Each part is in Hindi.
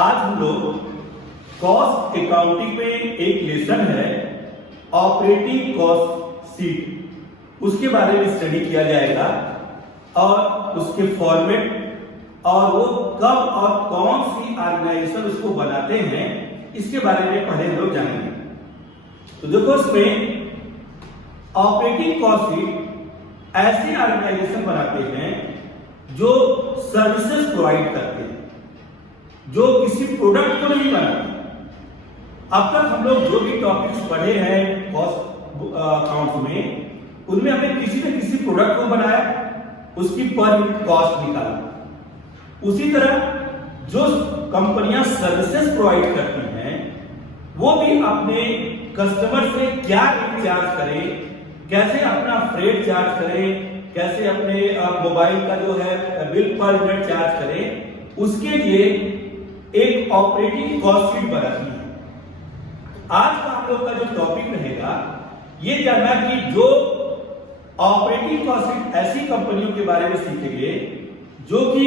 आज हम लोग कॉस्ट अकाउंटिंग में एक लेसन है ऑपरेटिंग कॉस्ट शीट, उसके बारे में स्टडी किया जाएगा और उसके फॉर्मेट और वो कब और कौन सी ऑर्गेनाइजेशन उसको बनाते हैं इसके बारे में पहले हम लोग जानेंगे। तो देखो, इसमें ऑपरेटिंग कॉस्ट शीट ऐसे ऑर्गेनाइजेशन बनाते हैं जो सर्विसेज प्रोवाइड करते हैं, जो किसी प्रोडक्ट को नहीं बनाते। अब तक हम लोग जो भी टॉपिक्स पढ़े हैं कॉस्ट अकाउंट में, उनमें हमने किसी न किसी प्रोडक्ट को बनाया, उसकी पर यूनिट कॉस्ट निकाला। उसी तरह जो कंपनियां सर्विसेज प्रोवाइड करती हैं वो भी अपने कस्टमर से क्या रेट चार्ज करें, कैसे अपना फ्रेट चार्ज करें, कैसे अपने मोबाइल का जो है बिल पर यूनिट चार्ज करें, उसके लिए एक ऑपरेटिंग कॉस्ट शीट बनाती है। आज का हम लोग का जो टॉपिक रहेगा ये जानना कि जो ऑपरेटिंग कॉस्ट शीट ऐसी कंपनियों के बारे में सीखेंगे जो कि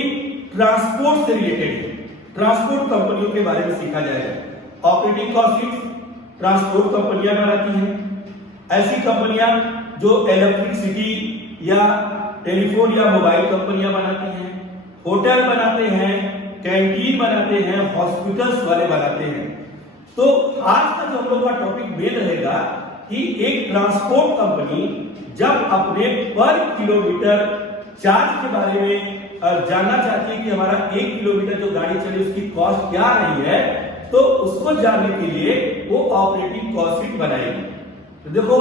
ट्रांसपोर्ट से रिलेटेड है। ट्रांसपोर्ट कंपनियों के बारे में सीखा जाएगा। ऑपरेटिंग कॉस्ट शीट ट्रांसपोर्ट कंपनियां बनाती हैं। ऐसी कंपनियां जो इलेक्ट्रिसिटी या टेलीफोन या मोबाइल कंपनियां बनाती हैं, होटल बनाते हैं, कैंटीन बनाते हैं, हॉस्पिटल्स वाले बनाते हैं। तो आज का जो हम लोग का टॉपिक मेन रहेगा कि एक ट्रांसपोर्ट कंपनी जब अपने पर किलोमीटर चार्ज के बारे में जानना चाहती है कि हमारा 1 किलोमीटर जो गाड़ी चली उसकी कॉस्ट क्या रही है, तो उसको जानने के लिए वो ऑपरेटिंग कॉस्ट शीट बनाएगी। तो देखो,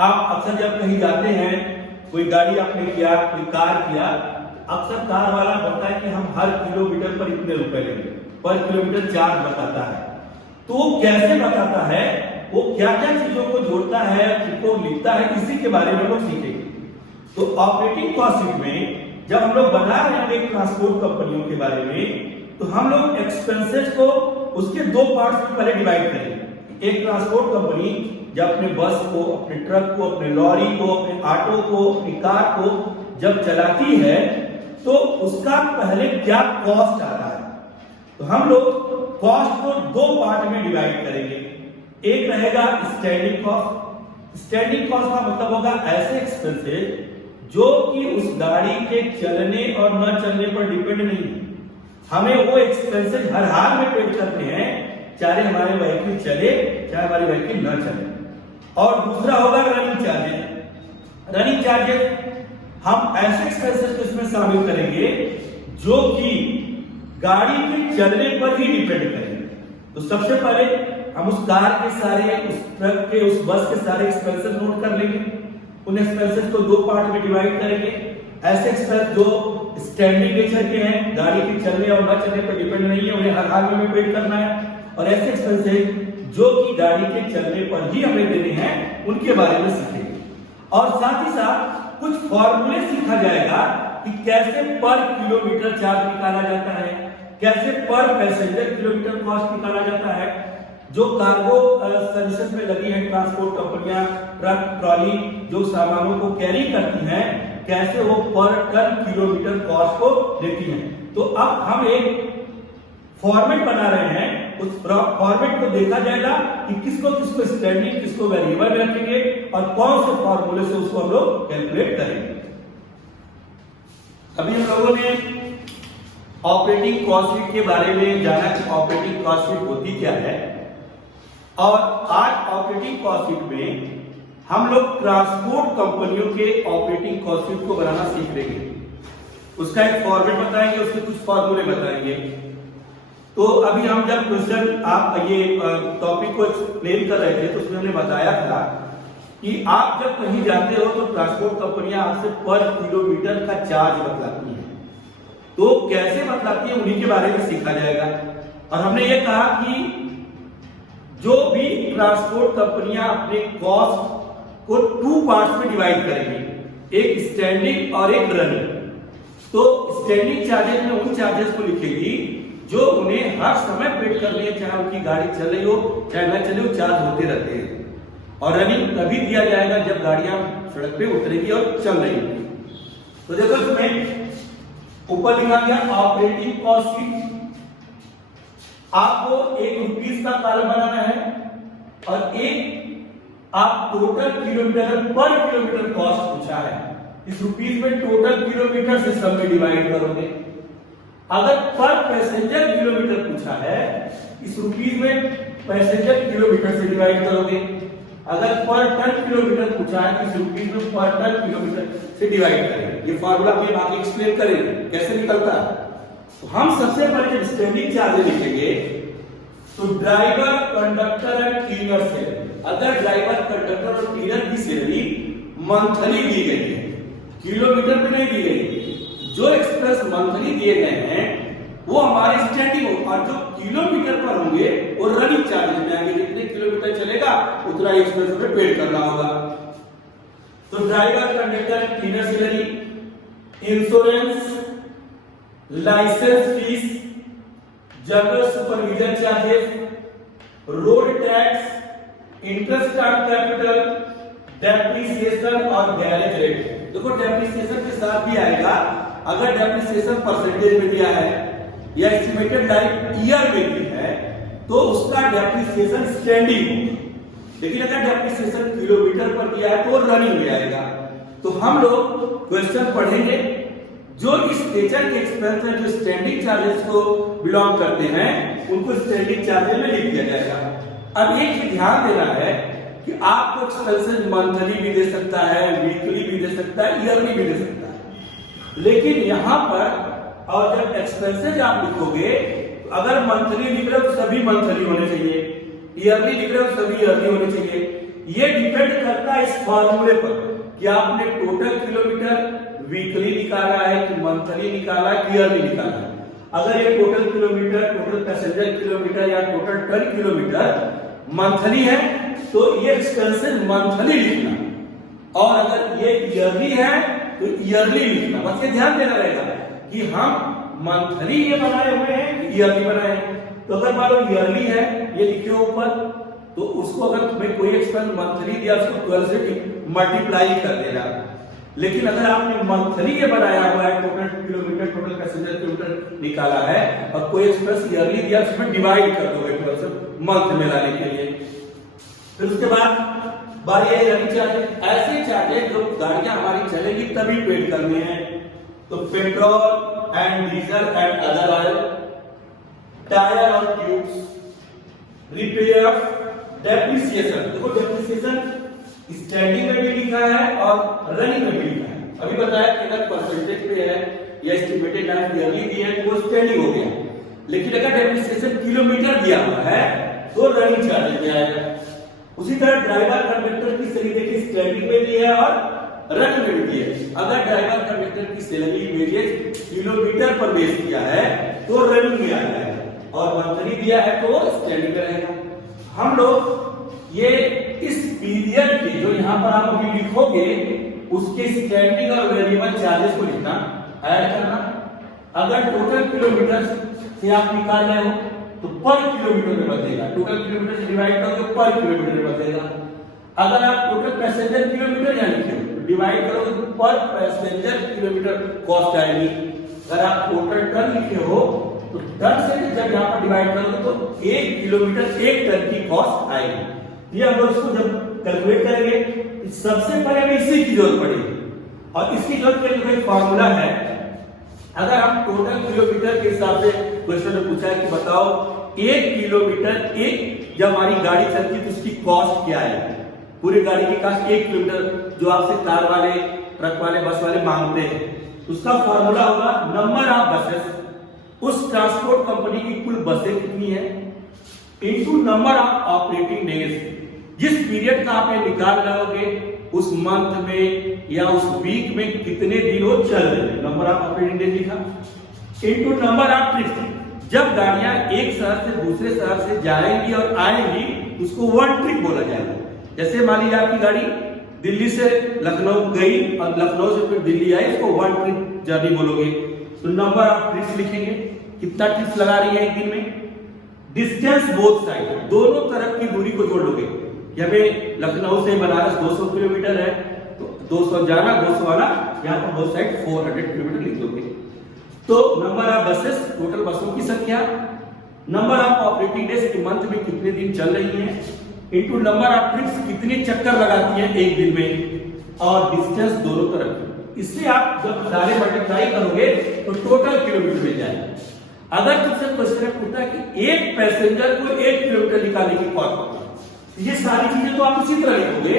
आप अक्सर जब कहीं जाते हैं, कोई गाड़ी आपने किया, कोई कार किया, अक्सर कार वाला बोलता है कि हम हर किलोमीटर पर इतने रुपए लेंगे, पर किलोमीटर चार्ज बताता है। तो वो कैसे बताता है, वो क्या क्या चीजों को जोड़ता है, किसको लिखता है, इसी के बारे में लोग सीखेंगे। तो ऑपरेटिंग कॉस्ट शीट में जब हम लोग बना रहे हैं एक ट्रांसपोर्ट कंपनियों के बारे में, तो हम लोग एक्सपेंसेस को उसके दो पार्ट्स में पहले डिवाइड करेंगे। एक ट्रांसपोर्ट कंपनी जब अपने बस को, अपने ट्रक को, अपने लॉरी को, अपने ऑटो को, अपनी कार को जब चलाती है तो उसका पहले क्या कॉस्ट आता है। तो हम लोग कॉस्ट को दो पार्ट में डिवाइड करेंगे। एक रहेगा स्टैंडिंग कॉस्ट। स्टैंडिंग कॉस्ट का मतलब होगा ऐसे एक्सपेंसेस जो कि उस गाड़ी के चलने और न चलने पर डिपेंड नहीं है। हमें वो एक्सपेंसेस हर हाल में पेड करते हैं, चाहे हमारे व्हीकल चले चाहे हमारे व्हीकल न चले। और दूसरा होगा रनिंग चार्जेस। रनिंग चार्जेस हम ऐसे एक्सपेंसेस को इसमें शामिल करेंगे जो कि गाड़ी के चलने पर ही डिपेंड करेंगे। तो सबसे पहले हम उस कार के सारे, उस ट्रक के, उस बस के सारे एक्सपेंसेस नोट कर लेंगे। उन एक्सपेंसेस को दो पार्ट में डिवाइड करेंगे। ऐसे एक्सपेंस जो स्टैंडिंग नेचर के हैं, गाड़ी के चलने और न चलने पर डिपेंड नहीं है, उन्हें हर हाल में पेड करना है। और ऐसे एक्सपेंसेस जो कि गाड़ी के चलने पर ही हमें देने हैं, उनके बारे में सीखेंगे। और साथ ही साथ कुछ फॉर्मूले सीखा जाएगा कि कैसे पर किलोमीटर चार्ज निकाला जाता है, कैसे पर पैसेंजर किलोमीटर कॉस्ट निकाला जाता है। जो कार्गो सर्विसेज में लगी है ट्रांसपोर्ट कंपनियां, ट्रक, ट्रॉली जो सामानों को कैरी करती हैं, कैसे वो पर टन किलोमीटर कॉस्ट को देती हैं। तो अब हम एक फॉर्मेट बना रहे हैं। उस फॉर्मेट को देखा जाएगा कि किसको किसको स्टैंडिंग, किसको वेरिएबल में रखेंगे और कौन से फॉर्मूले से उसको हम लोग कैलकुलेट करेंगे। अभी हम लोगों ने ऑपरेटिंग कॉस्ट शीट के बारे में जाना कि ऑपरेटिंग कॉस्ट शीट होती क्या है। और आज ऑपरेटिंग कॉस्ट शीट में हम लोग ट्रांसपोर्ट कंपनियों के ऑपरेटिंग कॉस्ट शीट को बनाना सीख लेंगे। उसका एक फॉर्मेट बताएंगे, उसके कुछ फॉर्मूले बताएंगे। तो अभी हम जब क्वेश्चन आप ये टॉपिक को एक्सप्लेन कर रहे थे तो उसमें हमने बताया था कि आप जब कहीं जाते हो तो ट्रांसपोर्ट कंपनियां आपसे पर किलोमीटर का चार्ज बतलाती हैं। तो कैसे बतलाती है उन्हीं के बारे में सीखा जाएगा। और हमने ये कहा कि जो भी ट्रांसपोर्ट कंपनियां अपने कॉस्ट को टू पार्ट्स में डिवाइड करेंगे, एक स्टैंडिंग और एक रनिंग। तो स्टैंडिंग चार्जेस में उन चार्जेस को लिखेगी जो उन्हें हर समय पेड करनी है, चाहे उनकी गाड़ी चल रही हो चाहे न चले हो, चार्ज होते रहते हैं। और रनिंग तभी दिया जाएगा जब गाड़ियां सड़क पे उतरेगी और चल रही होगी। तो देखो इसमें ऊपर लिखा गया ऑपरेटिंग कॉस्ट शीट। आपको ₹1 का कॉलम बनाना है और एक आप टोटल किलोमीटर पर किलोमीटर कॉस्ट पूछा है। इस रुपीस में टोटल किलोमीटर से सब में डिवाइड करोगे। अगर पर पैसेंजर किलोमीटर पूछा है, इस रुपीस में पैसेंजर किलोमीटर से डिवाइड करोगे। अगर पर टन किलोमीटर पूछा है, इस रुपीस में पर टन किलोमीटर से डिवाइड करेंगे। ये फार्मूला हम आगे एक्सप्लेन करेंगे कैसे निकलता है। तो हम सबसे पहले जब स्टैंडिंग चार्ज लिखेंगे तो ड्राइवर, कंडक्टर एंड क्लीनर से, अगर ड्राइवर, कंडक्टर और क्लीनर की सैलरी मंथली दी गई है, किलोमीटर पे नहीं दी गई, जो एक्सप्रेस मंथली दिए गए हैं वो हमारे स्टैंडिंग हो, और जो किलोमीटर पर होंगे वो रनिंग चार्जेस में आएंगे। जितने किलोमीटर चलेगा उतना एक्सप्रेस में पेड करना होगा। तो driver, conductor, cleaner salary, insurance, licence fees, general supervision charges, road tax, interest on capital, depreciation और गैरेज रेट। देखो डेप्रिसिएशन के साथ भी आएगा। अगर डेप्रिसिएशन परसेंटेज में दिया है या एस्टिमेटेड लाइफ ईयर में भी है तो उसका डेप्रिसिएशन स्टैंडिंग होगा। लेकिन अगर डेप्रिसिएशन किलोमीटर पर दिया है तो रनिंग में आएगा। तो हम लोग क्वेश्चन पढ़ेंगे जो इस नेचर के एक्सपेंस है, जो स्टैंडिंग चार्जेस को बिलोंग करते हैं, उनको स्टैंडिंग चार्जेस में लिख दिया जाएगा। अब एक ही ध्यान देना है कि आपको एक्सपेंसेस मंथली भी दे सकता है, वीकली भी दे सकता है, ईयरली भी दे सकता है। लेकिन यहां पर और जब एक्सपेंसेस आप लिखोगे तो अगर मंथली लिख रहे हो तो सभी मंथली होने चाहिए, ईयरली लिख रहे हो तो सभी ईयरली होने चाहिए। ये डिपेंड करता है इस फॉर्मूले पर कि आपने टोटल किलोमीटर वीकली निकाला है कि मंथली निकाला है, ईयरली निकाला है। अगर ये total kilometre, total passenger kilometre या टोटल टन किलोमीटर मंथली है तो ये एक्सपेंसेस मंथली लिखना, और अगर ये ईयरली है तो ईयरली लिखना। बस ये ध्यान देना रहेगा कि हम मंथली ये बनाए हुए हैं, ईयरली बनाए हैं। तो अगर मान लो ईयरली है, ये लिखे ऊपर, तो उसको अगर तुम्हें कोई एक्सपेंस मंथली दिया उसको 12 से मल्टीप्लाई कर देना। लेकिन अगर आपने मंथली ये बनाया हुआ है, total kilometre, total passenger kilometre निकाला है और कोई एक्सपेंस ईयरली दिया, उसमें डिवाइड कर दोगे 12 से मंथ में लाने के लिए। फिर उसके बाद बारी है रनिंग चार्जेस। ऐसे चार्जेस जो गाड़ियां हमारी चलेगी तभी पेड करने हैं। तो petrol and diesel and other oil, tyre और ट्यूब्स, रिपेयर, डेप्रिसिएशन। देखो डेप्रिसिएशन स्टैंडिंग में भी लिखा है और रनिंग में भी लिखा है। अभी बताया कि अगर परसेंटेज पे है या एस्टिमेटेड लाइफ ईयरली दी है तो स्टैंडिंग हो गया। लेकिन अगर डेप्रिसिएशन किलोमीटर दिया हुआ है तो रनिंग चार्जेस में आएगा। उसी तरह ड्राइवर, कंडक्टर की सैलरी देखिए स्टैंडिंग में दी है और रनिंग में भी दी है। अगर ड्राइवर, कंडक्टर की सैलरी वेरिएज किलोमीटर पर बेस किया है तो रनिंग में आएगा, और मंथली दिया है तो स्टैंडिंग में रहेगा। हम लोग ये इस पीरियड के जो यहाँ पर आप अभी लिखोगे उसके स्टैंडिंग और वेरिएबल चार्जेस को लिखना, ऐड करना। अगर टोटल किलोमीटर से आप निकाल रहे हो तो पर किलोमीटर में बदलेगा, टोटल किलोमीटर से डिवाइड करोगे पर किलोमीटर में बदलेगा। अगर आप टोटल पैसेंजर किलोमीटर यहाँ लिखे हो डिवाइड करोगे तो पर पैसेंजर किलोमीटर कॉस्ट आएगी। अगर आप टोटल टन लिखे हो तो टन से जब यहाँ पर डिवाइड करोगे तो 1 किलोमीटर 1 टन की कॉस्ट आएगी। ये हम लोग इसको जब कैलकुलेट करेंगे सबसे पहले हमें इसी की जरूरत पड़ेगी, और इसकी जरूरत के लिए एक फार्मूला है। अगर हम टोटल किलोमीटर के हिसाब से क्वेश्चन में पूछा है कि बताओ 1 किलोमीटर जब हमारी गाड़ी चलती है तो उसकी कॉस्ट क्या है, पूरी गाड़ी की कॉस्ट 1 किलोमीटर जो आपसे कार वाले, ट्रक वाले, बस वाले मांगते हैं, उसका फार्मूला होगा नंबर ऑफ बसेस, उस ट्रांसपोर्ट कंपनी की कुल बसें कितनी है, into number of operating days. जिस पीरियड का आप निकाल रहोगे उस मंथ में या उस वीक में कितने दिन वो चल रहे हैं, नंबर ऑफ ऑपरेटिंग डेज लिखा, इनटू नंबर ऑफ ट्रिप्स। जब गाड़ियां एक शहर से दूसरे शहर से जाएंगी और आएंगी उसको वन ट्रिप बोला जाएगा। जैसे मान लीजिए आपकी गाड़ी दिल्ली से लखनऊ गई और लखनऊ से फिर दिल्ली आई, इसको वन ट्रिप जर्नी बोलोगे। तो नंबर ऑफ ट्रिप्स लिखेंगे, कितना ट्रिप्स लगा रही है एक दिन में। डिस्टेंस बोथ साइड, दोनों तरफ की दूरी को जोड़ लोगे। हमें लखनऊ से बनारस 200 किलोमीटर है तो 200 जाना 200 आना, यहाँ पर बोथ साइड 400 किलोमीटर लिख लोगे। तो नंबर ऑफ बसेस, टोटल बसों की संख्या, नंबर ऑफ ऑपरेटिंग डेज कि मंथ में कितने दिन चल रही है, इनटू नंबर ऑफ ट्रिप्स कितने चक्कर लगाती है एक दिन में, और डिस्टेंस दोनों तरफ। इससे आप जब सारे मल्टीप्लाई करोगे तो टोटल किलोमीटर मिल जाएगा। अगर तुमसे क्वेश्चन पूछता है कि एक पैसेंजर को 1 किलोमीटर निकालने की फॉर्मूला, ये सारी चीजें तो आप उसी तरह लिखोगे,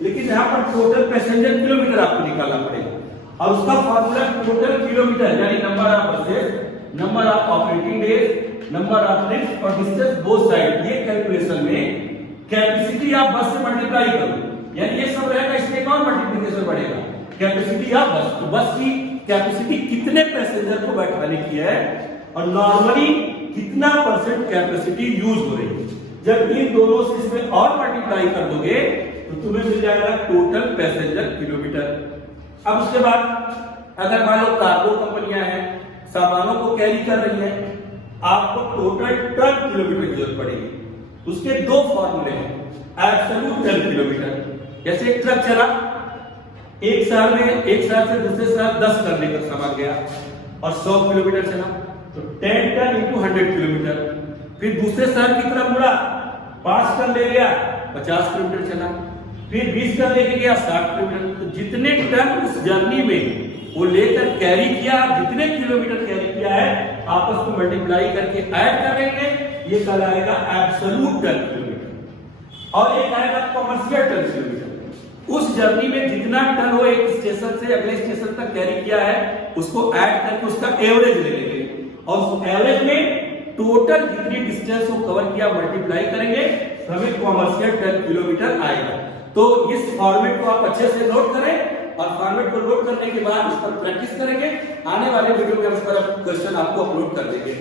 लेकिन यहाँ पर टोटल पैसेंजर किलोमीटर आपको निकालना पड़ेगा, और उसका फॉर्मूला टोटल किलोमीटर यानी number of buses, number of operating days, number of trips और डिस्टेंस बोथ साइड। ये कैलकुलेशन में कैपेसिटी आप बस से मल्टीप्लाई करो, यानी ये सब रहेगा, इसमें एक और मल्टीप्लिकेशन बढ़ेगा, कैपेसिटी ऑफ बस। तो बस की कैपेसिटी कितने पैसेंजर को बैठाने की है और नॉर्मली कितना % कैपेसिटी यूज हो रही है। जब इन दोनों से इसमें और मल्टीप्लाई कर दोगे तो तुम्हें मिल जाएगा टोटल पैसेंजर किलोमीटर। अब उसके बाद अगर मान लो कार्गो कंपनियां हैं, सामानों को कैरी कर रही हैं, आपको टोटल टन किलोमीटर की जरूरत पड़ेगी। उसके दो फॉर्मूले हैं, एब्सोल्यूट टन किलोमीटर। जैसे एक ट्रक चला, एक साल से दूसरे साल 10 टन लेकर सामान गया और 100 किलोमीटर चला, तो 10 टन इंटू 100 किलोमीटर। फिर दूसरे साल कितना मुड़ा, 5 टन ले गया, 50 किलोमीटर चला। फिर 20 टन लेके गया, 60 किलोमीटर। तो जितने टन उस जर्नी में वो लेकर कैरी किया, जितने किलोमीटर कैरी किया है, आपस में मल्टीप्लाई करके ऐड करेंगे, ये कहलाएगा एब्सोल्यूट टन किलोमीटर। और एक आएगा कॉमर्शियल टन किलोमीटर। उस जर्नी में जितना टन वो एक स्टेशन से अगले स्टेशन तक कैरी किया है, उसको ऐड करके उसका एवरेज ले लेंगे, और उस एवरेज में टोटल जितनी डिस्टेंस को कवर किया मल्टीप्लाई करेंगे, हमें कॉमर्शियल टन किलोमीटर आएगा। तो इस फॉर्मेट को आप अच्छे से नोट करें, और फॉर्मेट को नोट करने के बाद इस पर प्रैक्टिस करेंगे। आने वाले वीडियो में इस पर क्वेश्चन आपको अपलोड कर देंगे।